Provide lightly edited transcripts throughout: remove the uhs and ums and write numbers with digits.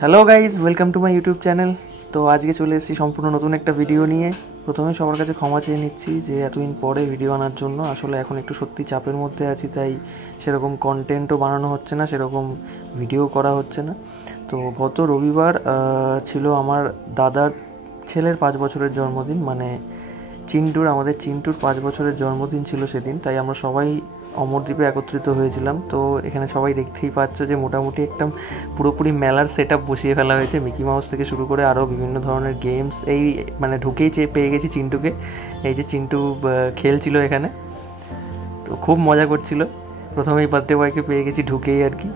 Hello guys, welcome to my YouTube channel. তো আজকে চলে এসেছি সম্পূর্ণ নতুন একটা ভিডিও নিয়ে। প্রথমে সবার কাছে ক্ষমা চেয়ে নিচ্ছি যে এতদিন পরে ভিডিও আনার জন্য। আসলে এখন একটু সত্যি চাপের মধ্যে আছি, তাই সেরকম কন্টেন্টও বানানো হচ্ছে না, সেরকম ভিডিও করা হচ্ছে না। তো গত রবিবার ছিল আমার দাদার ছেলের 5 বছরের জন্মদিন, মানে আমাদের চিন্টুর 5 বছরের জন্মদিন ছিল সেদিন। তাই আমরা সবাই অমরদ্বীপে একত্রিত হয়েছিলাম। তো এখানে সবাই দেখতেই পাচ্ছ যে মোটামুটি একটা পুরোপুরি মেলার সেট আপ বসিয়ে ফেলা হয়েছে। মিকি মাউস থেকে শুরু করে আরও বিভিন্ন ধরনের গেমস, এই মানে ঢুকেই পেয়ে গেছি চিন্টুকে। এই যে চিন্টু খেলছিল এখানে, তো খুব মজা করছিল। প্রথমেই বার্থডে বয়কে পেয়ে গেছি ঢুকেই আর কি।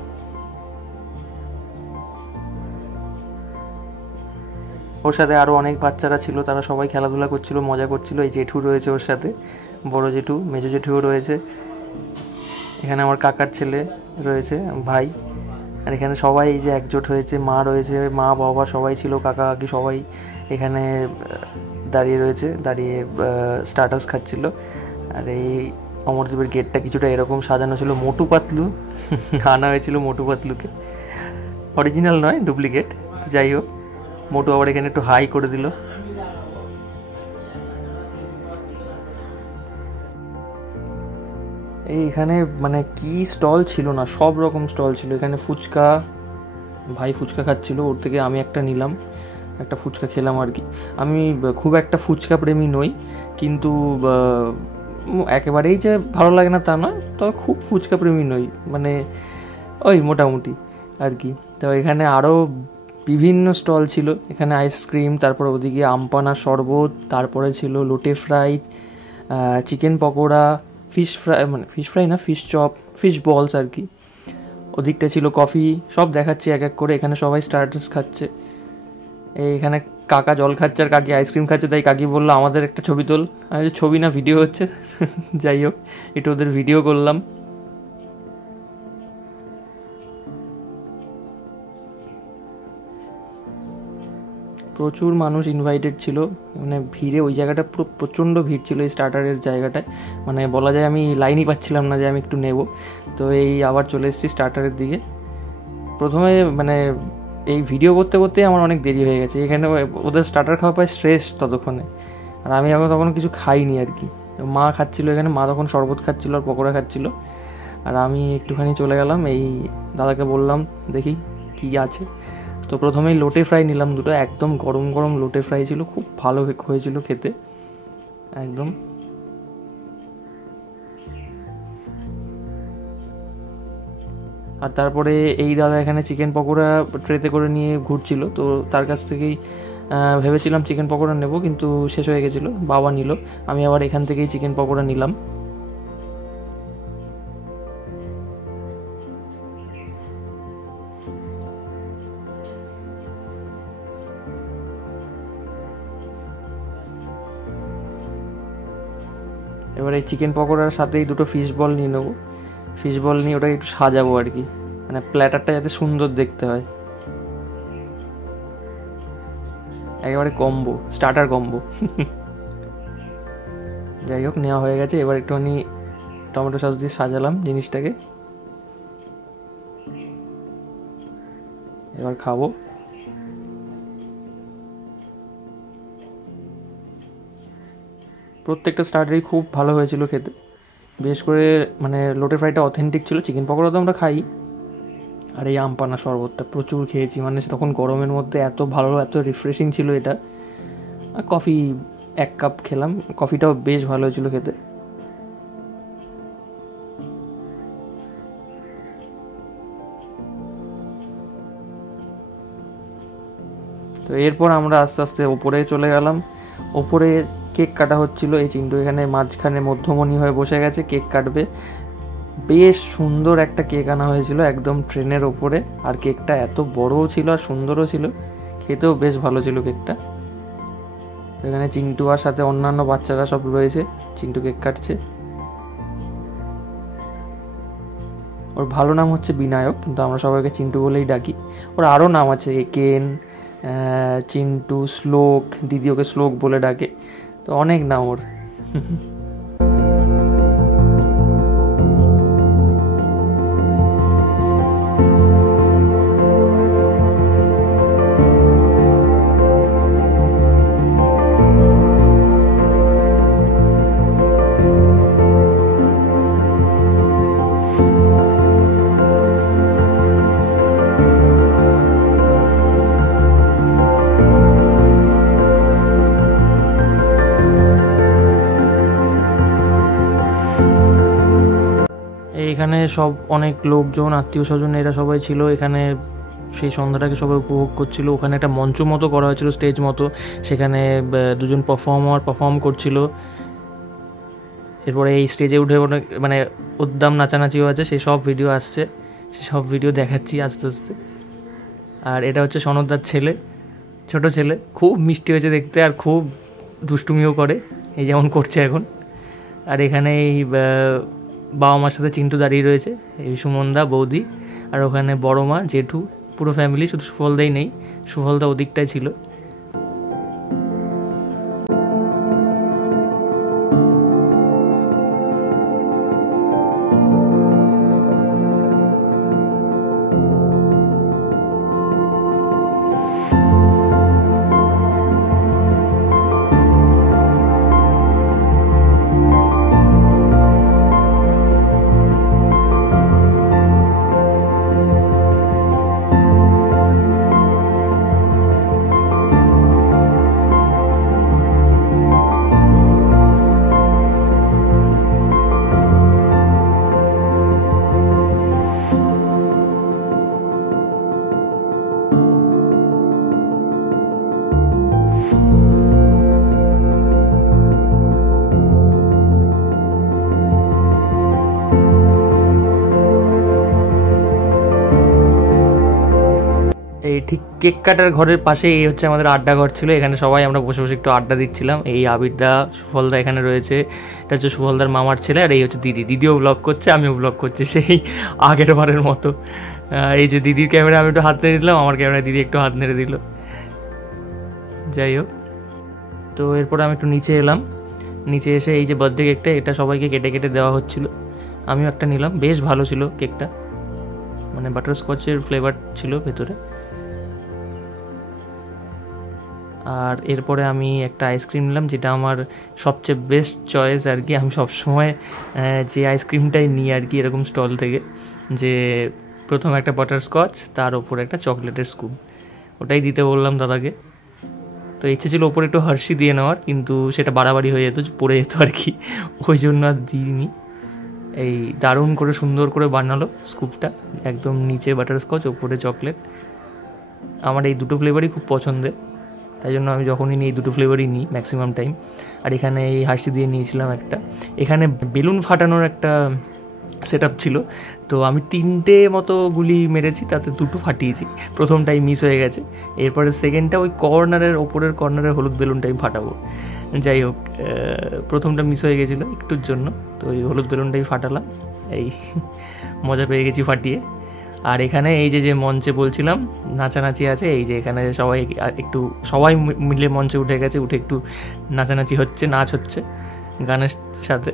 ওর সাথে আরও অনেক বাচ্চারা ছিল, তারা সবাই খেলাধুলা করছিল, মজা করছিল। এই জেঠু রয়েছে ওর সাথে, বড় জেঠু, মেজো জেঠুও রয়েছে। এখানে আমার কাকার ছেলে রয়েছে, ভাই। আর এখানে সবাই এই যে একজোট হয়েছে, মা রয়েছে, মা বাবা সবাই ছিল, কাকা কাকি সবাই এখানে দাঁড়িয়ে রয়েছে, দাঁড়িয়ে স্টার্টার্স খাচ্ছিল। আর এই অমরদ্বীপের গেটটা কিছুটা এরকম সাজানো ছিল, মোটু পাতলু আনা হয়েছিল মোটু পাতলুকে, অরিজিনাল নয়, ডুপ্লিকেট। যাই হোক, মোটু আবার এখানে একটু হাই করে দিল। এইখানে মানে কি স্টল ছিল না, সব রকম স্টল ছিল এখানে। ফুচকা, ভাই ফুচকা খাচ্ছিল, ওর থেকে আমি একটা নিলাম, একটা ফুচকা খেলাম আর কি। আমি খুব একটা ফুচকা প্রেমী নই, কিন্তু একেবারেই যে ভালো লাগে না তা নয়, তবে খুব ফুচকা প্রেমী নই, মানে ওই মোটামুটি আর কি। তো এখানে আরও বিভিন্ন স্টল ছিল, এখানে আইসক্রিম, তারপরে ওদিকে আমপানা শরবত, তারপরে ছিল লোটে fry, chicken pakora, fish fry না, ফিশ চপ, ফিশ বলস আর কি। ওদিকটা ছিল কফি, সব দেখাচ্ছি এক এক করে। এখানে সবাই স্টার্টার্স খাচ্ছে। এইখানে কাকা জল খাচ্ছে আর কাকি আইসক্রিম খাচ্ছে, তাই কাকি বললো আমাদের একটা ছবি তোল। আমি যে ছবি না, ভিডিও হচ্ছে। যাই হোক, একটু ওদের ভিডিও করলাম। প্রচুর মানুষ ইনভাইটেড ছিল, মানে ভিড়ে ওই জায়গাটা পুরো প্রচণ্ড ভিড় ছিল এই স্টার্টারের জায়গাটায়। মানে বলা যায় আমি লাইনই পাচ্ছিলাম না যে আমি একটু নেব। তো এই আবার চলে এসেছি স্টার্টারের দিকে। প্রথমে মানে এই ভিডিও করতে করতেই আমার অনেক দেরি হয়ে গেছে। এখানে ওদের স্টার্টার খাওয়া প্রায় শেষ ততক্ষণে, আর আমি এখন তখন কিছু খাইনি আর কি। মা খাচ্ছিল এখানে, মা তখন শরবত খাচ্ছিল আর পকোড়া খাচ্ছিল, আর আমি একটুখানি চলে গেলাম। এই দাদাকে বললাম দেখি কী আছে। তো প্রথমেই লোটে ফ্রাই নিলাম দুটো, একদম গরম গরম লোটে ফ্রাই ছিল, খুব ভালো হয়েছিল খেতে একদম। আর তারপরে এই দাদা এখানে চিকেন পকোড়া ট্রেতে করে নিয়ে ঘুরছিল, তো তার কাছ থেকেই ভেবেছিলাম চিকেন পকোড়া নেব, কিন্তু শেষ হয়ে গেছিলো, বাবা নিল। আমি আবার এখান থেকেই চিকেন পকোড়া নিলাম। এবার এই চিকেন পকোড়ার সাথেই দুটো ফিশ বল নিয়ে নেবো। ফিশ বল নিয়ে ওটাকে একটু সাজাবো আর কি, মানে প্ল্যাটারটা যাতে সুন্দর দেখতে হয়। একেবারে কম্বো, স্টার্টার কম্বো। যাই হোক, নেওয়া হয়ে গেছে। এবার একটুখানি টমেটো সস দিয়ে সাজালাম জিনিসটাকে, এবার খাবো। প্রত্যেকটা স্টার্টারই খুব ভালো হয়েছিল খেতে, বিশেষ করে মানে লোটে ফ্রাইটা অথেন্টিক ছিল। চিকেন পকোড়া তো আমরা খাই, আর এই আমপানা শরবতটা প্রচুর খেয়েছি, মানে তখন গরমের মধ্যে এত ভালো, এত রিফ্রেশিং ছিল এটা। আর কফি 1 কাপ খেলাম, কফিটাও বেশ ভালো হয়েছিল খেতে। তো এরপর আমরা আস্তে আস্তে ওপরে চলে গেলাম। ওপরে কেক কাটা হচ্ছিল, এই চিন্টু এখানে মাঝখানে মধ্যমণি হয়ে বসে গেছে, কেক কাটবে। বেশ সুন্দর একটা কেক আনা হয়েছিল একদম ট্রেনের ওপরে, আর কেকটা এত বড়ও ছিল আর সুন্দরও ছিল, খেতেও বেশ ভালো ছিল কেকটা। এখানে চিন্টু আর সাথে অন্যান্য বাচ্চারা সব রয়েছে, চিন্টু কেক কাটছে। ওর ভালো নাম হচ্ছে বিনায়ক, কিন্তু আমরা সবাইকে চিন্টু বলেই ডাকি। ওর আরও নাম আছে, কেন, চিন্টু, শ্লোক, দিদি ওকে শ্লোক বলে ডাকে, তো অনেক নাম ওর। সব অনেক লোকজন, আত্মীয় স্বজন এরা সবাই ছিল এখানে। সেই সন্ধ্যাটাকে সবাই উপভোগ করছিল। ওখানে একটা মঞ্চ মতো করা হয়েছিল, স্টেজ মতো, সেখানে দুজন পারফর্ম করছিল। এরপরে এই স্টেজে উঠে অনেক মানে উদ্দাম নাচানাচিও আছে, সেই সব ভিডিও আসছে, সেই সব ভিডিও দেখাচ্ছি আস্তে আস্তে। আর এটা হচ্ছে সনদার ছেলে, ছোট ছেলে, খুব মিষ্টি হয়েছে দেখতে আর খুব দুষ্টুমিও করে, এই যেমন করছে এখন। আর এখানে এই বাবা মার সাথে চিন্টু দাঁড়িয়ে রয়েছে, এই সুমনদা, বৌদি, আর ওখানে বড় মা, জেঠু, পুরো ফ্যামিলি। শুধু সুফলদাই নেই, সুফলদা ওদিকটাই ছিল। এই ঠিক কেক কাটার ঘরের পাশে এই হচ্ছে আমাদের আড্ডা ঘর ছিল। এখানে সবাই আমরা বসে বসে একটু আড্ডা দিচ্ছিলাম। এই আবিরদা, সুফলদা এখানে রয়েছে, এটা হচ্ছে সুফলদার মামার ছেলে, আর এই হচ্ছে দিদিও ব্লগ করছে, আমিও ব্লগ করছি সেই আগের বারের মতো। এই যে দিদির ক্যামেরা আমি একটু হাত নেড়ে দিলাম, আমার ক্যামেরা দিদি একটু হাত নেড়ে দিল। যাই হোক, তো এরপরে আমি একটু নিচে এলাম। নিচে এসে এই যে বার্থডে কেকটা, এটা সবাইকে কেটে কেটে দেওয়া হচ্ছিল, আমিও একটা নিলাম। বেশ ভালো ছিল কেকটা, মানে বাটারস্কচের ফ্লেভার ছিল ভেতরে। আর এরপরে আমি একটা আইসক্রিম নিলাম, যেটা আমার সবচেয়ে বেস্ট চয়েস আর কি। আমি সবসময় যে আইসক্রিমটাই নিই আর কি এরকম স্টল থেকে, যে প্রথম একটা বাটারস্কচ, তার ওপর একটা চকলেটের স্কুপ, ওটাই দিতে বললাম দাদাকে। তো ইচ্ছে ছিল ওপরে একটু হার্শি দিয়ে নেওয়ার, কিন্তু সেটা বাড়াবাড়ি হয়ে যেত, পড়ে যেত আর কি, ওই জন্য আর দিইনি। এই দারুণ করে সুন্দর করে বানালো স্কুপটা, একদম নিচে বাটারস্কচ, ওপরে চকলেট। আমার এই দুটো ফ্লেভারই খুব পছন্দের, তাই জন্য আমি যখনই নিই এই দুটো ফ্লেভারই নিই ম্যাক্সিমাম টাইম। আর এখানে এই হার্শি দিয়ে নিয়েছিলাম একটা। এখানে বেলুন ফাটানোর একটা সেট আপ ছিল, তো আমি 3টে মতো গুলি মেরেছি, তাতে 2টো ফাটিয়েছি। প্রথমটাই মিস হয়ে গেছে, এরপরে সেকেন্ডটা ওই কর্নারের ওপরের কর্নারের হলুদ বেলুনটাই ফাটাবো। যাই হোক, প্রথমটা মিস হয়ে গেছিলো একটুর জন্য, তো ওই হলুদ বেলুনটাই ফাটালাম, এই মজা পেয়ে গেছি ফাটিয়ে। আর এখানে এই যে মঞ্চে বলছিলাম নাচানাচি আছে, এই যে এখানে সবাই মিলে মঞ্চে উঠে গেছে, উঠে একটু নাচানাচি হচ্ছে, নাচ হচ্ছে গানের সাথে।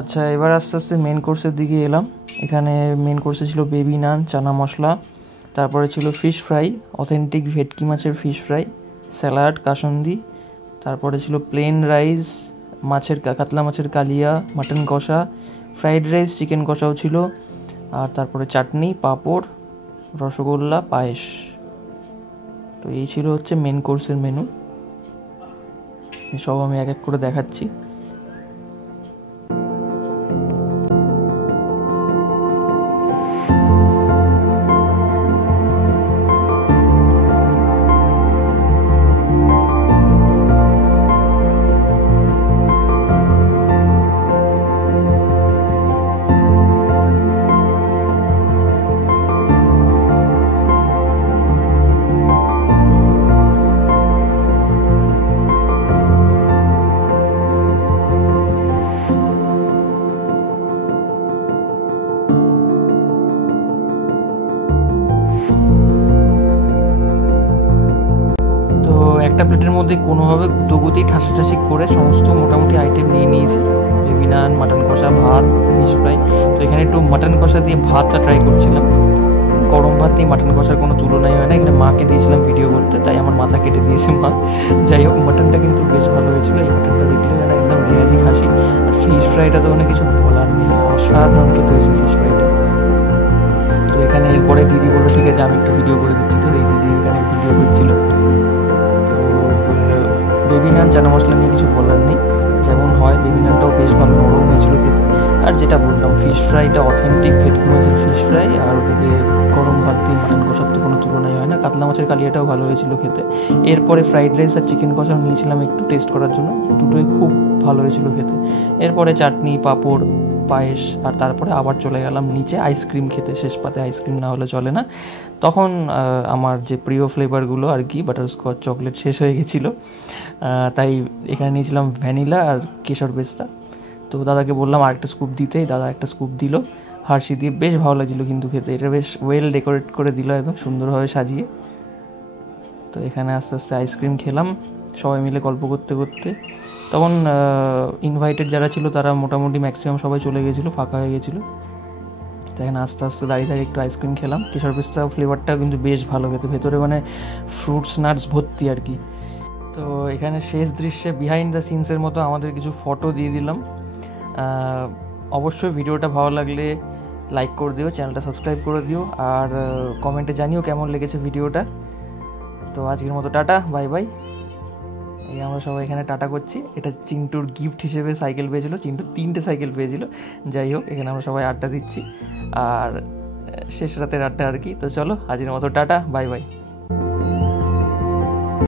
আচ্ছা, এবার আস্তে আস্তে মেন কোর্সের দিকে এলাম। এখানে মেন কোর্সে ছিল বেবি নান, চানা মশলা, তারপরে ছিল ফিশ ফ্রাই, অথেন্টিক ভেটকি মাছের ফিশ ফ্রাই, স্যালাড, কাসন্দি, তারপরে ছিল প্লেন রাইস, কাতলা মাছের কালিয়া, মাটন কষা, ফ্রাইড রাইস, চিকেন কষাও ছিল, আর তারপরে চাটনি, পাঁপড়, রসগোল্লা, পায়েস। তো এই ছিল হচ্ছে মেন কোর্সের মেনু। সব আমি এক এক করে দেখাচ্ছি। একটা প্লেটের মধ্যে কোনোভাবে গুতোগুতি ঠাসাঠাসি করে সমস্ত মোটামুটি আইটেম নিয়ে নিয়েছি। বেবি নান, মাটন কষা, ভাত, ফিশ ফ্রাই। তো এখানে একটু মাটন কষা দিয়ে ভাতটা ট্রাই করছিলাম। গরম ভাত দিয়ে মাটন কষার কোনো তুলনাই হয় না। এখানে মাকে দিয়েছিলাম ভিডিও করতে, তাই আমার মাথা কেটে দিয়েছে মা। যাই হোক, মাটনটা কিন্তু বেশ ভালো হয়েছিল। এই মাটনটা দেখলে যেন একদম রেয়াজি খাসি। আর ফিশ ফ্রাইটা তো মানে কিছু বলার নেই, অসাধারণ খেতে হয়েছে ফিশ ফ্রাইটা। তো এখানে এরপরে দিদি বললো ঠিক আছে আমি একটু ভিডিও করে দিচ্ছি। তো এই দিদি এখানে ভিডিও করছিল। তো বেবি নান চানা মশলা নিয়ে কিছু বলার নেই, যেমন হয় বেবি নানটাও বেশ ভালো নরম হয়েছিল খেতে। আর যেটা বললাম, ফিশ ফ্রাইটা অথেন্টিক ভেটকি মাছের ফিশ ফ্রাই। আর ওদিকে গরম ভাত দিয়ে মাটন কষার তো কোনো তুলনাই হয় না। কাতলা মাছের কালিয়াটাও ভালো হয়েছিল খেতে। এরপরে ফ্রাইড রাইস আর চিকেন কষাও নিয়েছিলাম একটু টেস্ট করার জন্য, দুটোই খুব ভালো হয়েছিল খেতে। এরপরে চাটনি, পাঁপড়, পায়েস, আর তারপরে আবার চলে গেলাম নিচে আইসক্রিম খেতে। শেষ পাতে আইসক্রিম না হলে চলে না। তখন আমার যে প্রিয় ফ্লেভারগুলো আর কি, বাটারস্কচ, চকলেট শেষ হয়ে গেছিলো। তাই এখানে নিয়েছিলাম ভ্যানিলা আর কেশর পেস্তা। তো দাদাকে বললাম আরেকটা স্কুপ দিতে, দাদা একটা স্কুপ দিল হার্শি দিয়ে। বেশ ভালো লাগছিলো কিন্তু খেতে। এটা বেশ ওয়েল ডেকোরেট করে দিল, একদম সুন্দরভাবে সাজিয়ে। তো এখানে আস্তে আস্তে আইসক্রিম খেলাম সবাই মিলে গল্প করতে করতে। তখন ইনভাইটেড যারা ছিল তারা মোটামুটি ম্যাক্সিমাম সবাই চলে গেছিলো, ফাঁকা হয়ে গেছিলো। তো এখানে আস্তে আস্তে দাঁড়িয়ে দাঁড়িয়ে একটু আইসক্রিম খেলাম। কেশর পেস্তা ফ্লেভারটা কিন্তু বেশ ভালো খেতে, ভেতরে মানে ফ্রুটস নাটস ভর্তি আর কি। তো এখানে শেষ দৃশ্যে বিহাইন্ড দ্য সিনসের মতো আমাদের কিছু ফটো দিয়ে দিলাম। অবশ্যই ভিডিওটা ভালো লাগলে লাইক করে দিও, চ্যানেলটা সাবস্ক্রাইব করে দিও, আর কমেন্টে জানিও কেমন লেগেছে ভিডিওটা। তো আজকের মতো টাটা, বাই বাই। এই আমরা সবাই এখানে টাটা করছি। এটা চিন্টুর গিফট হিসেবে সাইকেল পেয়েছিল। চিন্টু 3টে সাইকেল পেয়েছিল। যাই হোক, এখানে আমরা সবাই আড্ডা দিচ্ছি, আর শেষ রাতের আড্ডা আর কি। তো চলো আজকের মতো টাটা, বাই বাই।